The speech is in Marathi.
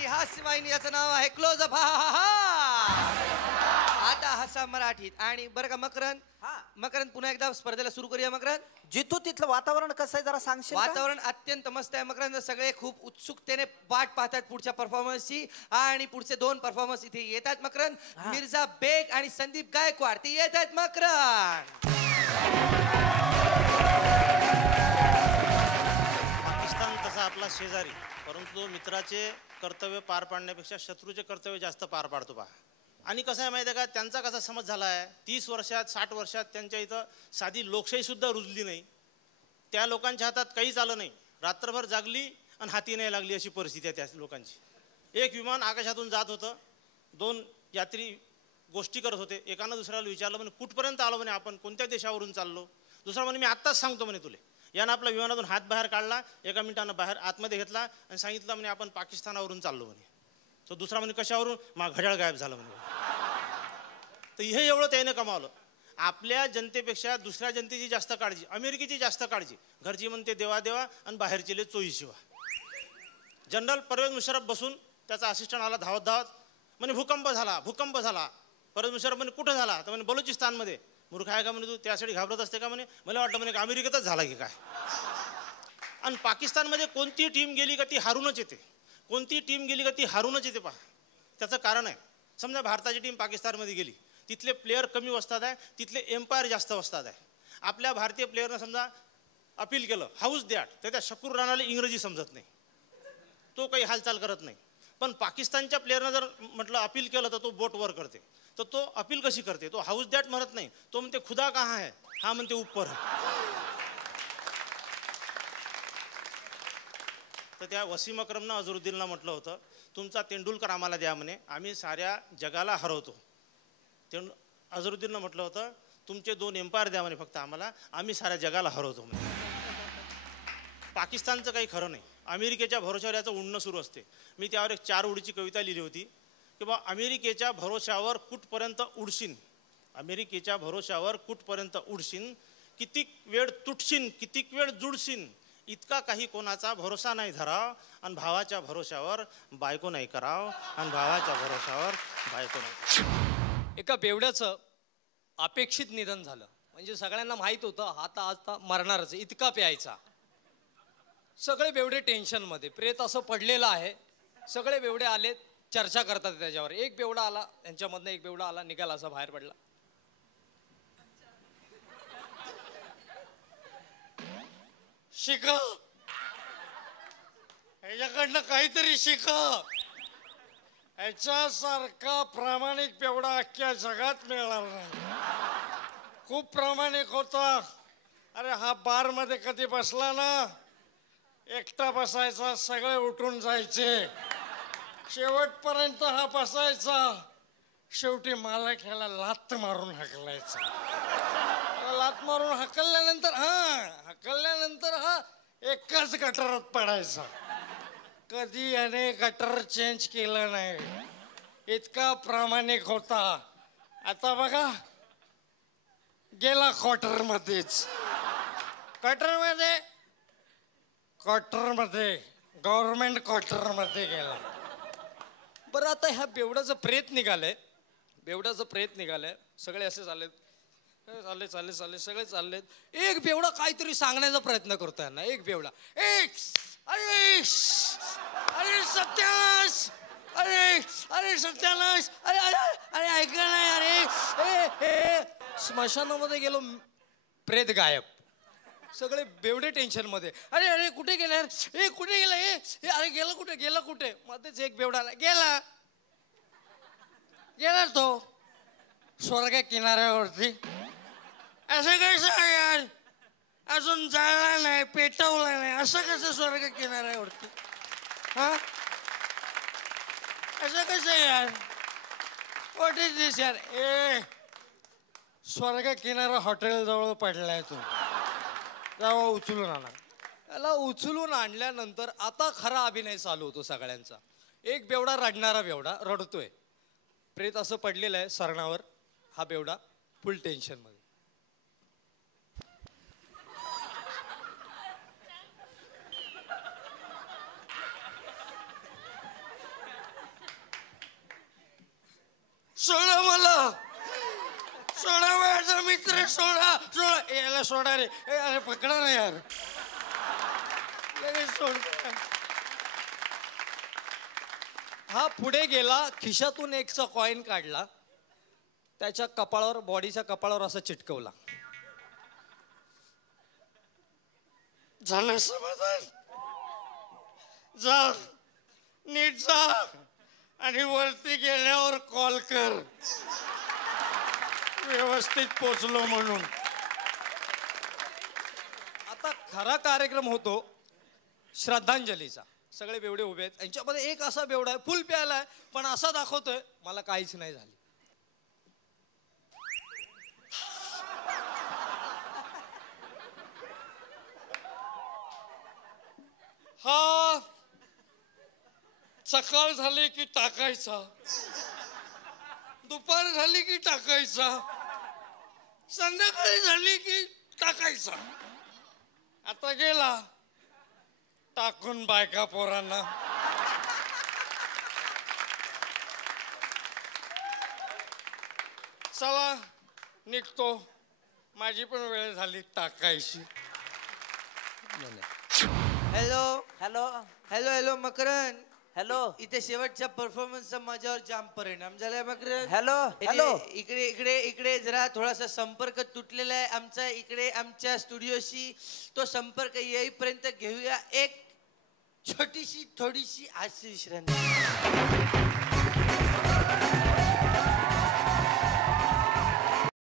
पाहणारी हास्य वाहिनी, याचं नाव आहे क्लोजअप. आता हसा मराठीत. आणि बरं का मकरंद, मकरंद पुन्हा एकदा स्पर्धेला सुरू करूया. मकरंद, जितू तिथलं वातावरण कसं आहे जरा सांगशील? वातावरण अत्यंत मस्त आहे मकरंद. सगळे खूप उत्सुकतेने वाट पाहतात पुढच्या परफॉर्मन्सची. आणि पुढचे 2 परफॉर्मन्स इथे येतात मकरंद. मिर्झा बेग आणि संदीप गायकवाड ते येत आहेत मकरंद. पाकिस्तान तसा आपला शेजारी, परंतु मित्राचे कर्तव्य पार पाडण्यापेक्षा शत्रूचे कर्तव्य जास्त पार पाडतो पहा. आणि कसं आहे माहिती आहे का, त्यांचा कसा समज झाला आहे, 30 वर्षात 60 वर्षात त्यांच्या इथं साधी लोकशाहीसुद्धा रुजली नाही. त्या लोकांच्या हातात काहीच आलं नाही. रात्रभर जागली आणि हाती नाही लागली अशी परिस्थिती आहे त्या लोकांची. एक विमान आकाशातून जात होतं, 2 यात्री गोष्टी करत होते. एकानं दुसऱ्याला विचारलं, म्हणे कुठपर्यंत आलो, म्हणे आपण कोणत्या देशावरून चाललो. दुसरा म्हणे मी आत्ताच सांगतो म्हणे तुले. यानं आपला विमानातून हात बाहेर काढला, 1 मिनिटानं बाहेर आतमध्ये घेतला आणि सांगितलं म्हणे आपण पाकिस्तानावरून चाललो म्हणे. तो दुसरा म्हणे कशावरून, मग घड्याळ गायब झालं म्हणे. तर हे एवढं त्याने कमावलं. आपल्या जनतेपेक्षा दुसऱ्या जनतेची जास्त काळजी, अमेरिकेची जास्त काळजी. घरची म्हणते देवा देवा आणि बाहेरचे चोई शिवा. जनरल परवेज मुशर्रफ बसून त्याचा असिस्टंट आला धावत धावत, म्हणे भूकंप झाला भूकंप झाला. परवेज मुशर्रफ म्हणे कुठं झाला, तर म्हणे बलुचिस्तानमध्ये. मूर्ख आहे का म्हणे तू, त्यासाठी घाबरत असते का म्हणे. मला वाटतं म्हणे अमेरिकेतच झाला की काय. आणि पाकिस्तानमध्ये कोणती टीम गेली का ती हारूनच येते, कोणती टीम गेली का ती हारूनच येते पहा. त्याचं कारण आहे, समजा भारताची टीम पाकिस्तानमध्ये गेली, तिथले प्लेयर कमी वस्तात आहे, तिथले एम्पायर जास्त वस्तात आहे. आपल्या भारतीय प्लेयरनं समजा अपील केलं हाऊस दॅट, तर त्या शकूर राणाला इंग्रजी समजत नाही, तो काही हालचाल करत नाही. पण पाकिस्तानच्या प्लेयरनं जर म्हटलं अपील केलं तर तो बोट वर करते. तर तो अपील कशी करते, तो हाऊस दॅट म्हणत नाही, तो म्हणते खुदा कहाँ है, हा म्हणते ऊपर है. तर त्या वसीम अक्रमनं अझरुद्दीनला म्हटलं होतं, तुमचा तेंडुलकर आम्हाला द्या म्हणे, आम्ही साऱ्या जगाला हरवतो. अझरुद्दीननं म्हटलं होतं तुमचे 2 एम्पायर द्या म्हणे फक्त आम्हाला, आम्ही साऱ्या जगाला हरवतो म्हणे. पाकिस्तानचं काही खरं नाही. अमेरिकेच्या भरोश्यावर याचं उडणं सुरू असते. मी त्यावर एक 4 ओळीची कविता लिहिली होती की बा अमेरिकेच्या भरोश्यावर कुठपर्यंत उडशीन, अमेरिकेच्या भरोश्यावर कुठपर्यंत उडशीन, कितीक वेळ तुटशीन कितीक वेळ जुडशीन, इतका काही कोणाचा भरोसा नाही धराव, आणि भावाच्या भरोश्यावर बायको नाही कराव, आणि भावाच्या भरोश्यावर बायको नाही. एका बेवड्याचं अपेक्षित निधन झालं. म्हणजे सगळ्यांना माहीत होतं आता आता मरणारच, इतका प्यायचा. सगळे बेवडे टेन्शनमध्ये, प्रेत असं पडलेलं आहे. सगळे बेवडे आले, चर्चा करतात त्याच्यावर. एक बेवडा आला, त्यांच्यामधनं एक बेवडा आला, निघाला, असा बाहेर पडला. शिका, याच्याकडनं काहीतरी शिका. याच्यासारखा प्रामाणिक बेवडा अख्ख्या जगात मिळणार नाही. खूप प्रामाणिक होता. अरे हा बारमध्ये कधी बसला ना, एकटा बसायचा, सगळे उठून जायचे. शेवटपर्यंत हा बसायचा. शेवटी मला ह्याला लात मारून हकलायचा. लात मारून हकलल्यानंतर हा एकाच गटारात पडायचा. कधी याने गटर चेंज केलं नाही. इतका प्रामाणिक होता. आता बघा गेला क्वार्टरमध्येच, क्वार्टरमध्ये गव्हर्नमेंट क्वार्टरमध्ये गेला. बरं आता ह्या बेवड्याचं प्रेत निघालंय, बेवड्याचं प्रेत निघालंय. सगळे असे चाललेत, चालले सगळे चाललेत. एक बेवडा काहीतरी सांगण्याचा प्रयत्न करतोय ना. एक बेवडा, अरे सत्यानाश, अरे सत्यानाश, अरे ऐका नाही, अरे स्मशानामध्ये गेलो, प्रेत गायब. सगळे बेवडे टेन्शन मध्ये. अरे कुठे गेला यार, कुठे गेला, अरे गेला कुठे. मध्येच एक बेवडा गेला तो स्वर्ग किनाऱ्यावरती. असं कसं यार, अजून जाळला नाही, पेटवला नाही, असं कसं स्वर्ग किनाऱ्यावरती, हा असं कसं यार, व्हॉट इज दिस यार. स्वर्ग किनारा हॉटेल जवळ पडलाय तो, तेव्हा उचलून आणा. त्याला उचलून आणल्यानंतर आता खरा अभिनय चालू होतो सगळ्यांचा. एक बेवडा रडणारा बेवडा रडतोय, प्रेत असं पडलेलं आहे सरणावर. हा बेवडा फुल टेन्शन मध्ये. सोडा मला, सोडा माझा मित्र, सोडा सोडा. याला सोडा रे. अरे पकडा ना यार, लगेच सोडतो. हा पुढे गेला, खिशातून एकचा कॉईन काढला, त्याच्या कपाळावर, बॉडीच्या कपाळावर असं चिटकवला. झालं समाधान? जा, नीट जा आणि वरती गेल्यावर कॉल कर, व्यवस्थित पोचलो म्हणून. आता खरा कार्यक्रम होतो श्रद्धांजलीचा. सगळे बेवडे उभे आहेत, यांच्यामध्ये एक असा बेवडा आहे, फुल प्यायलाय पण असा दाखवतोय मला काहीच नाही झालं. हा सकाळ झाली की टाकायचा, दुपार झाली की टाकायचा, संध्याकाळी झाली की टाकायचा. आता गेला टाकून बायका पोरांना. चला निघतो, माझी पण वेळ झाली टाकायची. Hello hello hello hello Makaran, hello इथे शेवटच्या परफॉर्मन्सचा माझ्यावर जाम परिणाम झालाय मकरन. हॅलो इकडे हॅलो इकडे इकडे इकडे जरा थोडासा संपर्क तुटलेला आहे आमचा इकडे आमच्या स्टुडिओशी. तो संपर्क येईपर्यंत घेऊया एक छोटीशी थोडीशी आशीष विश्रांती.